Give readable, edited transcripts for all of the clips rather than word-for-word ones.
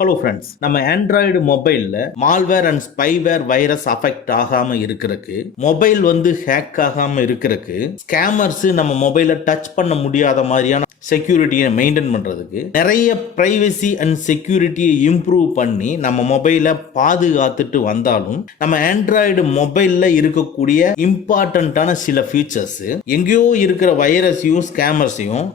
Hello friends, நம்ம Android மொபைலில் malware and spyware virus affect ஆகாமல் இருக்கிறதுக்கு, மொபைல் ஹேக் ஆகாமல் இருக்கிறதுக்கு, ஸ்கேமர்ஸ் நம்ம மொபைலை டச் பண்ண முடியாத மாதிரியான செக்யூரிட்டியை மெயின்டைன் பண்ணுறதுக்கு நிறைய ப்ரைவசி அண்ட் செக்யூரிட்டியை இம்ப்ரூவ் பண்ணி நம்ம மொபைலை பாதுகாத்துட்டு வந்தாலும் நம்ம ஆண்ட்ராய்டு மொபைலில் இருக்கக்கூடிய இம்பார்ட்டண்ட்டான சில ஃபீச்சர்ஸ் எங்கேயோ இருக்கிற வைரஸையும் ஸ்கேமர்ஸையும்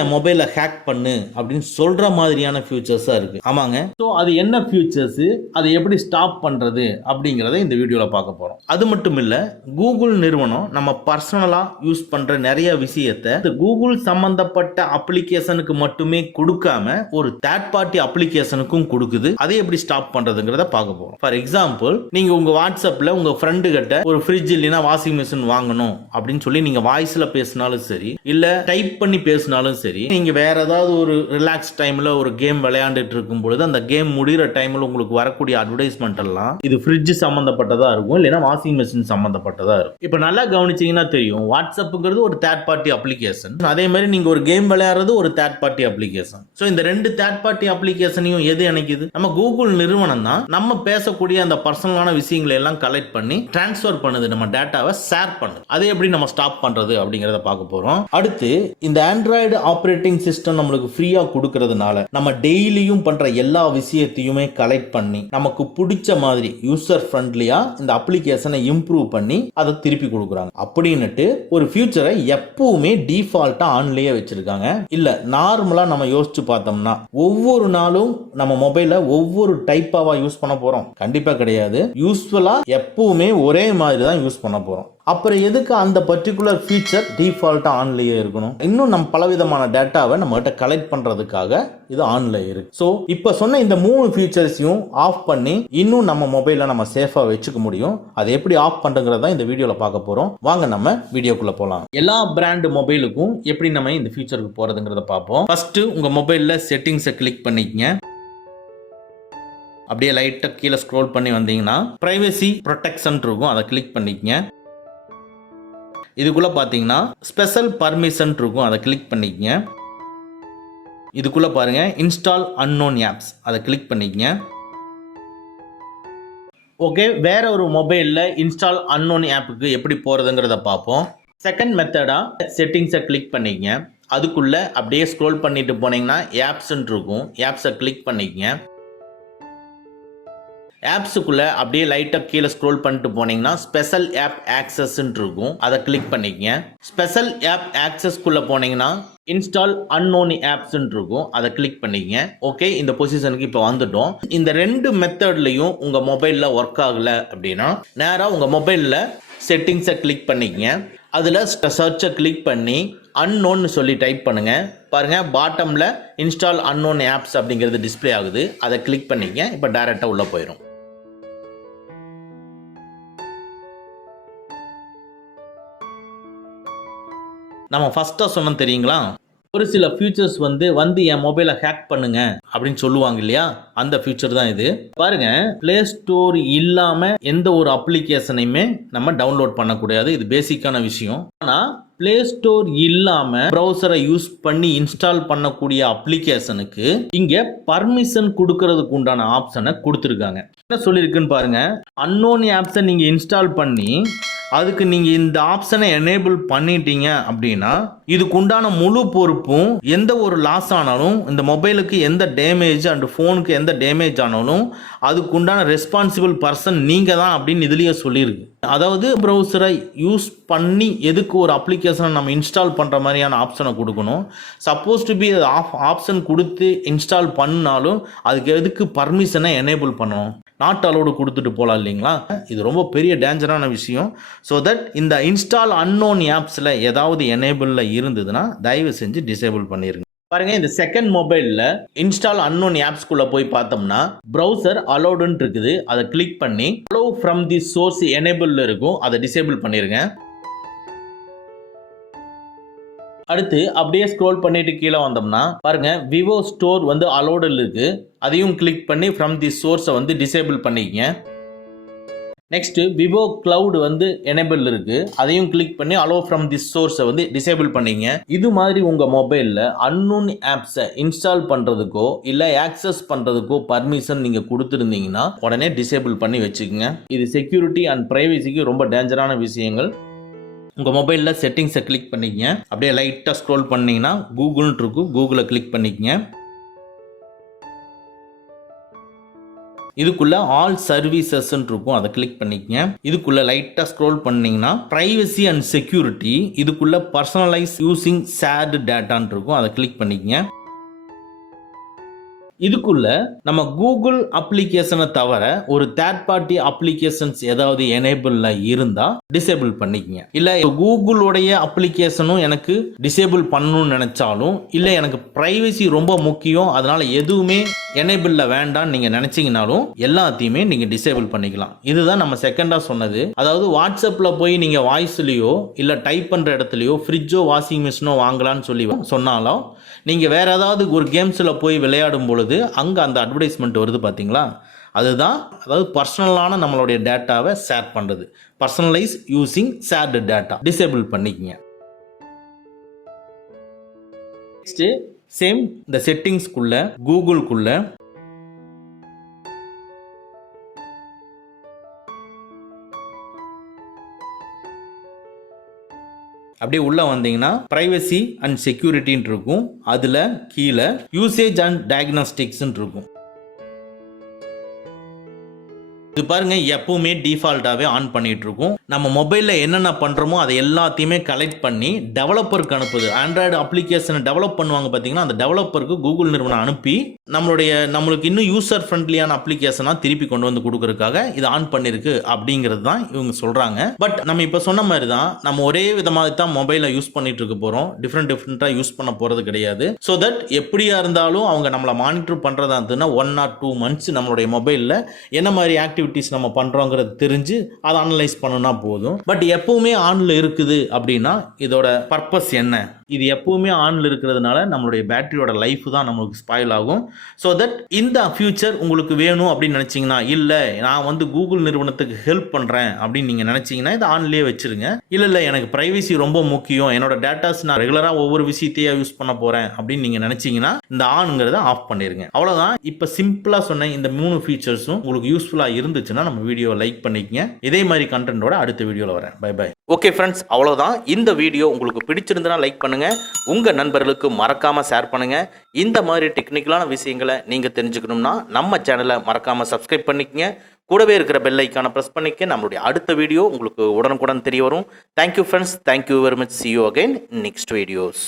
என் மொபைலை ஹேக் பண்ணு அப்படின்னு சொல்கிற மாதிரியான ஃபியூச்சர்ஸாக இருக்குது. ஆமாங்க. ஸோ அது என்ன ஃபியூச்சர்ஸ், அதை எப்படி ஸ்டாப் பண்ணுறது அப்படிங்கிறத இந்த வீடியோவில் பார்க்க போகிறோம். அது மட்டும் இல்லை, கூகுள் நிறுவனம் நம்ம பர்சனலாக யூஸ் பண்ணுற நிறைய விஷயத்தை கூகுள் சம்பந்தப்பட்ட அப்ளிகேஷனுக்கு மட்டுமே கொடுக்காம ஒரு தேர்ட் பார்ட்டி அப்ளிகேஷனுக்கும் கொடுக்குது. அதை எப்படி ஸ்டாப் பண்ணுறதுங்கிறத பார்க்க போகிறோம். ஃபார் எக்ஸாம்பிள், நீங்கள் உங்கள் வாட்ஸ்அப்பில் உங்கள் ஃப்ரெண்டு கிட்ட ஒரு ஃப்ரிட்ஜ் இல்லைன்னா வாஷிங் மிஷின் வாங்கணும் அப்படின்னு சொல்லி நீங்கள் வாய்ஸில் பேசினாலும் சரி, இல்லை டைப் பண்ணி பேசினாலும் சரி, நீங்கள் வேற ஏதாவது ஒரு ரிலாக்ஸ் டைமில் ஒரு கேம் விளையாண்டுட்டு இருக்கும் பொழுது அந்த கேம் முடிகிற டைமில் உங்களுக்கு வரக்கூடிய அட்வர்டைஸ்மெண்ட் எல்லாம் இது ஃப்ரிட்ஜ் சம்பந்தப்பட்டதா இருக்கும், இல்லைன்னா வாஷிங் மிஷின் சம்பந்தப்பட்டதா இருக்கும். இப்போ நல்லா கவனிச்சீங்கன்னா தெரியும், வாட்ஸ்அப்புங்கிறது ஒரு தேர்ட் பார்ட்டி அப்ளிகேஷன், அதே மாதிரி நீங்க ஒரு கேம் விளையாடுறது ஒரு தேர்ட் பார்ட்டி அப்ளிகேஷன். ஸோ இந்த ரெண்டு தேர்ட் பார்ட்டி அப்ளிகேஷனையும் எது இணைக்குது? நம்ம கூகுள் நிறுவனம் தான் நம்ம பேசக்கூடிய அந்த பர்சனலான விஷயங்களை எல்லாம் கலெக்ட் பண்ணி டிரான்ஸ்ஃபர் பண்ணுது, நம்ம டேட்டாவை ஷேர் பண்ணுது. அதை எப்படி நம்ம ஸ்டாப் பண்றது அப்படிங்கறத பார்க்க போறோம். அடுத்து, இந்த ஆண்ட்ராய்டு ஆப்ரேட்டிங் சிஸ்டம் நம்மளுக்கு ஃப்ரீயா கொடுக்கறதுனால நம்ம டெய்லியும் பண்ற எல்லா விஷயத்தையுமே கலெக்ட் பண்ணி நமக்கு பிடிச்ச மாதிரி யூசர் ஃப்ரெண்ட்லியா இந்த அப்ளிகேஷனை இம்ப்ரூவ் பண்ணி அதை திருப்பி கொடுக்குறாங்க. அப்படின்னுட்டு ஒரு ஃபியூச்சரை எப்பவுமே டிஃபால்ட்டா ஆன்லயே வச்சிருக்காங்க. இல்ல நார்மலா நம்ம யோசிச்சு பார்த்தோம்னா ஒவ்வொரு நாளும் நம்ம மொபைலை ஒவ்வொரு டைப்பாவா யூஸ் பண்ண போறோம்? கண்டிப்பா கிடையாது. யூஸ்வலா எப்பவுமே ஒரே மாதிரி தான் யூஸ் பண்ண போறோம். அப்புறம் எதுக்கு அந்த பர்டிகுலர் ஃபீச்சர் டிஃபால்ட்டா ஆன்லயே இருக்கணும்? இன்னும் நம்ம பலவிதமான டேட்டாவை நம்ம கிட்ட கலெக்ட் பண்றதுக்காக இது ஆன்ல இருக்கு. ஸோ இப்போ சொன்ன இந்த 3 ஃபீச்சர்ஸையும் ஆஃப் பண்ணி இன்னும் நம்ம மொபைலை நம்ம சேஃபா வச்சுக்க முடியும். அதை எப்படி ஆஃப் பண்றதுங்கிறத இந்த வீடியோல பார்க்க போறோம். வாங்க நம்ம வீடியோக்குள்ள போலாம். எல்லா பிராண்ட் மொபைலுக்கும் எப்படி நம்ம இந்த ஃபீச்சருக்கு போறதுங்கிறத பார்ப்போம். ஃபர்ஸ்ட், உங்க மொபைல்ல செட்டிங்ஸை கிளிக் பண்ணிக்கங்க. அப்படியே லைட்டா கீழே ஸ்க்ரோல் பண்ணி வந்தீங்கன்னா பிரைவசி ப்ரொடெக்ஷன் இருக்கும், அதை கிளிக் பண்ணிக்கங்க. இதுக்குள்ள பாத்தீங்கன்னா ஸ்பெஷல் பர்மிஷன் இருக்கும், அதை கிளிக் பண்ணிக்கங்க. இதுக்குள்ள பாருங்க இன்ஸ்டால் அன்னோன் ஆப்ஸ், அதை கிளிக் பண்ணிக்கங்க. ஓகே, வேற ஒரு மொபைல்ல இன்ஸ்டால் அன்னோன் ஆப்புக்கு எப்படி போறதுங்கிறத பார்ப்போம். செகண்ட் மெத்தடா செட்டிங்ஸை கிளிக் பண்ணிக்கங்க. அதுக்குள்ள அப்படியே ஸ்க்ரோல் பண்ணிட்டு போனீங்கன்னா ஆப்ஸ் இருக்கும், ஆப்ஸை கிளிக் பண்ணிக்கங்க. ஆப்ஸுக்குள்ள அப்படியே லைட்டா கீழே ஸ்க்ரோல் பண்ணிட்டு போனீங்கன்னா ஸ்பெஷல் ஆப் ஆக்சஸ் இருக்கும், அதை கிளிக் பண்ணிக்கங்க. ஸ்பெஷல் ஆப் ஆக்சஸ்க்குள்ள போனீங்கன்னா இன்ஸ்டால் அன்னோன் ஆப்ஸ் இருக்கும், அதை கிளிக் பண்ணிக்கங்க. ஓகே, இந்த பொசிஷனுக்கு இப்போ வந்துட்டோம். இந்த ரெண்டு மெத்தட்லையும் உங்க மொபைல்ல ஒர்க் ஆகல அப்படின்னா நேரா உங்க மொபைல்ல செட்டிங்ஸை கிளிக் பண்ணிக்கங்க. அதுல சர்ச்சை கிளிக் பண்ணி அன்னோன்னு சொல்லி டைப் பண்ணுங்க. பாருங்க, பாட்டம்ல இன்ஸ்டால் அன்னோன் ஆப்ஸ் அப்படிங்கிறது டிஸ்பிளே ஆகுது, அதை கிளிக் பண்ணிக்கங்க. இப்போ டைரக்டா உள்ள போயிடும். நம்ம ஃபர்ஸ்டா சொன்னோம் தெரியுங்களா, ஒரு சில ஃபியூச்சர்ஸ் என் மொபைலை ஹேக் பண்ணுங்க அப்படின்னு சொல்லுவாங்க இல்லையா, அந்த ஃபியூச்சர் தான் இது. பாருங்க, பிளே ஸ்டோர் இல்லாம எந்த ஒரு அப்ளிகேஷனையுமே நம்ம டவுன்லோட் பண்ணக்கூடாது, இது பேசிக்கான விஷயம். ஆனா பிளே ஸ்டோர் இல்லாம பிரவுசரை யூஸ் பண்ணி இன்ஸ்டால் பண்ணக்கூடிய அப்ளிகேஷனுக்கு இங்க பர்மிஷன் கொடுக்கறதுக்கு உண்டான ஆப்ஷனை கொடுத்துருக்காங்க. என்ன சொல்லியிருக்குன்னு பாருங்க, அன்னோன் ஆப்ஸை நீங்க இன்ஸ்டால் பண்ணி அதுக்கு நீங்க இந்த ஆப்ஷனை எனேபிள் பண்ணிட்டீங்க அப்படின்னா இதுக்கு உண்டான முழு பொறுப்பும், எந்த ஒரு லாஸ் ஆனாலும், இந்த மொபைலுக்கு எந்த டேமேஜ் அண்ட் ஃபோனுக்கு எந்த டேமேஜ் ஆனாலும் அதுக்கு உண்டான ரெஸ்பான்சிபிள் பர்சன் நீங்க தான் அப்படின்னு இதுலயே சொல்லியிருக்கு. அதாவது ப்ரௌசரை யூஸ் பண்ணி எதுக்கு ஒரு அப்ளிகேஷனை நம்ம இன்ஸ்டால் பண்ற மாதிரியான ஆப்ஷனை கொடுக்கணும். சப்போஸ் டு பி ஆப்ஷன் கொடுத்து இன்ஸ்டால் பண்ணாலும் அதுக்கு எதுக்கு பர்மிஷனை எனேபிள் பண்ணணும்? நாட் அலோடு கொடுத்துட்டு போகலாம் இல்லைங்களா? இது ரொம்ப பெரிய டேஞ்சரான விஷயம். ஸோ தட் இந்த இன்ஸ்டால் அன்னோன் ஆப்ஸில் ஏதாவது எனேபிளில் இருந்ததுன்னா தயவு செஞ்சு டிசேபிள் பண்ணிருங்க. பாருங்க, இந்த செகண்ட் மொபைலில் இன்ஸ்டால் அன்னோன் ஆப்ஸ்குள்ள போய் பார்த்தோம்னா ப்ரௌசர் அலோடுன்னு இருக்குது, அதை கிளிக் பண்ணி allow from the source enable இருக்கும், அதை டிசேபிள் பண்ணிருங்க. அடுத்து அப்படியே ஸ்க்ரோல் பண்ணிட்டு கீழே வந்தோம்னா பாருங்க, விவோ ஸ்டோர் அலோடு இருக்கு, அதையும் கிளிக் பண்ணி ஃப்ரம் தி சோர்ஸை டிசேபிள் பண்ணிக்கங்க. நெக்ஸ்ட் விவோ கிளவுட் வந்து எனேபிள் இருக்கு, அதையும் கிளிக் பண்ணி அலோ ஃப்ரம் திஸ் சோர்ஸை வந்து டிசேபிள் பண்ணிங்க. இது மாதிரி உங்க மொபைல்ல அன்னோன் ஆப்ஸை இன்ஸ்டால் பண்றதுக்கோ இல்ல ஆக்சஸ் பண்றதுக்கோ பர்மிஷன் நீங்க கொடுத்துருந்தீங்கன்னா உடனே டிசேபிள் பண்ணி வச்சுக்கோங்க. இது செக்யூரிட்டி அண்ட் பிரைவசிக்கு ரொம்ப டேஞ்சரான விஷயங்கள். உங்க மொபைல்ல செட்டிங்ஸை கிளிக் பண்ணிக்கங்க. அப்படியே லைட்டா ஸ்க்ரோல் பண்ணீங்கன்னா கூகுள்னு இருக்கும், கூகுளை கிளிக் பண்ணிக்கங்க. இதுக்குள்ள ஆல் சர்வீசஸ் இருக்கும், அதை கிளிக் பண்ணிக்கங்க. இதுக்குள்ள லைட்டா ஸ்க்ரோல் பண்ணீங்கன்னா பிரைவசி அண்ட் செக்யூரிட்டி, இதுக்குள்ள பர்சனலைஸ் யூசிங் ஷேர்டு டேட்டான்னு இருக்கும், அதை கிளிக் பண்ணிக்கங்க. இதுக்குள்ள நம்ம கூகுள் அப்ளிகேஷனை தவிர ஒரு தேர்ட் பார்ட்டி அப்ளிகேஷன்ஸ் ஏதாவது எனேபிள்ல இருந்தா டிசேபிள் பண்ணிக்கங்க. இல்ல கூகுளுடைய அப்ளிகேஷனும் எனக்கு டிசேபிள் பண்ணணும்னு நினைச்சாலும் இல்ல எனக்கு பிரைவசி ரொம்ப முக்கியம் அதனால எதுவுமே எனேபிள்ல வேண்டாம் நீங்க நினைச்சீங்கனாலும் எல்லாத்தையுமே நீங்க டிசேபிள் பண்ணிக்கலாம். இதுதான் நம்ம செகண்டா சொன்னது. அதாவது வாட்ஸ்அப்ல போய் நீங்க வாய்ஸ்லயோ இல்ல டைப் பண்ற இடத்துலயோ ஃப்ரிட்ஜோ வாஷிங் மிஷினோ வாங்கலாம்னு சொல்லி சொன்னாலும் நீங்க வேற ஏதாவது ஒரு கேம்ஸ்ல போய் விளையாடும் பொழுது அங்க அந்த அட்வர்டைஸ்மெண்ட் வருது பாத்தீங்களா, அதுதான் அதாவது பர்சனலான நம்மளுடைய டேட்டாவை ஷேர் பண்றது. Personalise using shared data disable பண்ணிக்கங்க. நெக்ஸ்ட் சேம் இந்த செட்டிங்ஸ்க்குள்ள கூகுள்குள்ள அப்படியே உள்ள வந்தீங்கன்னா பிரைவசி அண்ட் செக்யூரிட்டின்னு இருக்கும், அதுல கீழே யூசேஜ் அண்ட் டயக்னாஸ்டிக்ஸ் இருக்கும். இது பாருங்க எப்பவுமே டிஃபால்ட்டாவே ஆன் பண்ணிட்டு இருக்கும். நம்ம மொபைல்ல என்னென்ன பண்றோமோ அதை எல்லாத்தையுமே கலெக்ட் பண்ணி டெவலப்பருக்கு அனுப்புது. ஆண்ட்ராய்டு அப்ளிகேஷனை டெவலப் பண்ணுவாங்க பாத்தீங்கன்னா, அந்த டெவலப்பருக்கு கூகுள் நிறுவனம் அனுப்பி நம்மளுக்கு இன்னும் யூசர் ஃப்ரெண்ட்லியான அப்ளிகேஷனா திருப்பி கொண்டு வந்து கொடுக்கறதுக்காக இது ஆன் பண்ணிருக்கு அப்படிங்கிறது தான் இவங்க சொல்றாங்க. பட் நம்ம இப்ப சொன்ன மாதிரி தான் நம்ம ஒரே விதமாக தான் மொபைலை யூஸ் பண்ணிட்டு இருக்க போறோம், டிஃப்ரெண்டா யூஸ் பண்ண போறது கிடையாது. ஸோ தட் எப்படியா இருந்தாலும் அவங்க நம்மளை மானிட்டர் பண்றதா இருந்ததுன்னா 1 or 2 months நம்மளுடைய மொபைல்ல என்ன மாதிரி ஆக்டிவிட்டிஸ் நம்ம பண்றோங்கிறது தெரிஞ்சு அதை அனலைஸ் பண்ணனா போதும். பட் எப்பவுமே ஆன்ல இருக்குது அப்படின்னா இதோட பர்பஸ் என்ன? இது எப்பவுமே ஆன்ல இருக்கிறதுனால நம்மளுடைய பேட்டரியோட லைஃப் தான் நம்மளுக்கு ஸ்பாயில் ஆகும். ஸோ தட் இந்த ஃபியூச்சர் உங்களுக்கு வேணும் அப்படின்னு நினைச்சீங்கன்னா, இல்லை நான் வந்து கூகுள் நிறுவனத்துக்கு ஹெல்ப் பண்றேன் அப்படின்னு நீங்க நினைச்சீங்கன்னா இதை ஆன்லயே வச்சிருங்க. இல்லை எனக்கு பிரைவசி ரொம்ப முக்கியம், என்னோட டேட்டாஸ் நான் ரெகுலரா ஒவ்வொரு விஷயத்தையா யூஸ் பண்ண போறேன் அப்படின்னு நீங்க நினைச்சீங்கன்னா இந்த ஆன்ங்கிறத ஆஃப் பண்ணிருங்க. அவ்வளவுதான். இப்ப சிம்பிளா சொன்ன இந்த 3 ஃபீச்சர்ஸும் உங்களுக்கு யூஸ்ஃபுல்லா இருந்துச்சுன்னா நம்ம வீடியோ லைக் பண்ணிக்கங்க. இதே மாதிரி கண்டென்ட்டோட அடுத்த வீடியோல வரேன். By by. ஓகே ஃப்ரெண்ட்ஸ், அவ்வளவுதான். இந்த வீடியோ உங்களுக்கு பிடிச்சிருந்தா லைக் பண்ணுங்க, உங்க நண்பர்களுக்கு மறக்காம ஷேர் பண்ணுங்க. இந்த மாதிரி டெக்னிக்கலான விஷயங்களை நீங்க தெரிஞ்சுக்கணும்னா நம்ம சேனலை மறக்காம சப்ஸ்கிரைப் பண்ணிக்கங்க. கூடவே இருக்கிற பெல் ஐக்கானை பிரஸ் பண்ணிக்க. நம்மளுடைய அடுத்த வீடியோ உங்களுக்கு உடனுக்குடன் தெரிய வரும். Thank you friends, thank you very much. See you again in next videos.